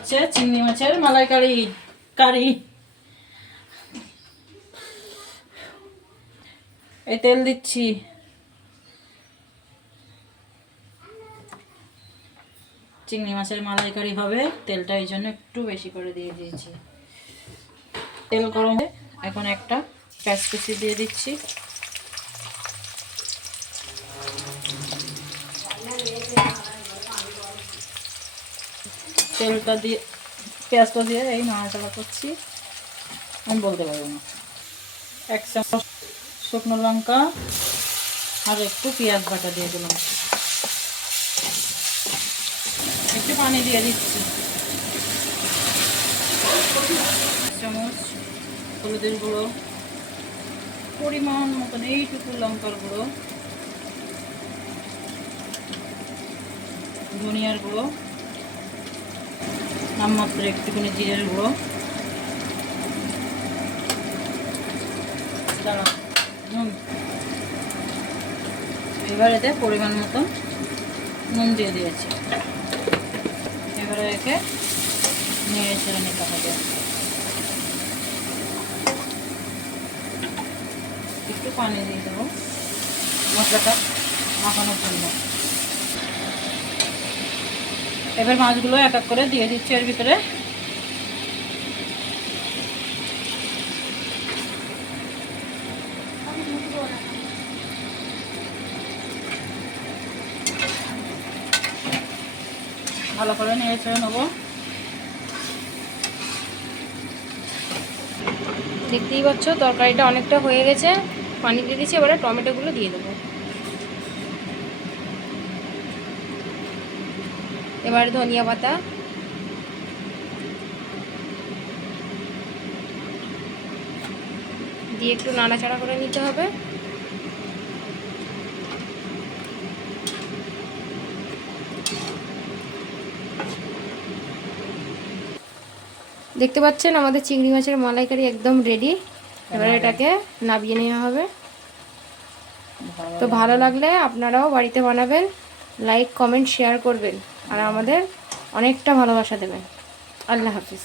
হচ্ছে চিংড়ি মাছের মালাইকারি কারি। এই তেল দিচ্ছি, চিংড়ি মাছের মালাইকারি হবে, তেলটা এই জন্য একটু বেশি করে দিয়ে দিয়েছি। তেল গরম হয়ে এখন একটা পেঁয়াজ কুচি দিয়ে দিচ্ছি। তেলটা দিয়ে পেঁয়াজটা দিয়ে এই নাড়াচাড়া করছি। আমি বলতে পারবো না। 1 চামচ শুকনো লঙ্কা আর একটু পেঁয়াজ বাটা দিয়ে দিলাম, একটু পানি দিয়ে দিচ্ছি। 1 চামচ হলুদের গুঁড়ো, পরিমাণ মতন এইটুকু লঙ্কার গুঁড়ো, ধনিয়ার গুঁড়ো, নামমাত্র একটুখানি জিরের গুঁড়ো, নুন। এবার এতে পরিমাণ মতন নুন দিয়ে দিয়েছি। এবারে একে নেড়ে ছেড়ে নিতে হবে। একটু পানি দিয়ে দেবো মশলাটা মাখানোর জন্য। এবার মাছগুলো এক এক করে দিয়ে দিচ্ছি এর ভিতরে। ভালো করে নেড়ে ছেড়ে নেবো। দেখতেই পাচ্ছ তরকারিটা অনেকটা হয়ে গেছে, পানি দিয়ে দিচ্ছি। এবারে টমেটোগুলো দিয়ে দেবো। এবার ধনিয়া পাতা, দিয়ে একটু নাড়াচাড়া করে নিতে হবে। দেখতে পাচ্ছেন আমাদের চিংড়ি মাছের মালাইকারি একদম রেডি। এবার এটাকে নামিয়ে নেওয়া হবে। তো ভালো লাগলে আপনারাও বাড়িতে বানাবেন, লাইক কমেন্ট শেয়ার করবেন আর আমাদের অনেকটা ভালোবাসা দেবেন। আল্লাহ হাফিজ।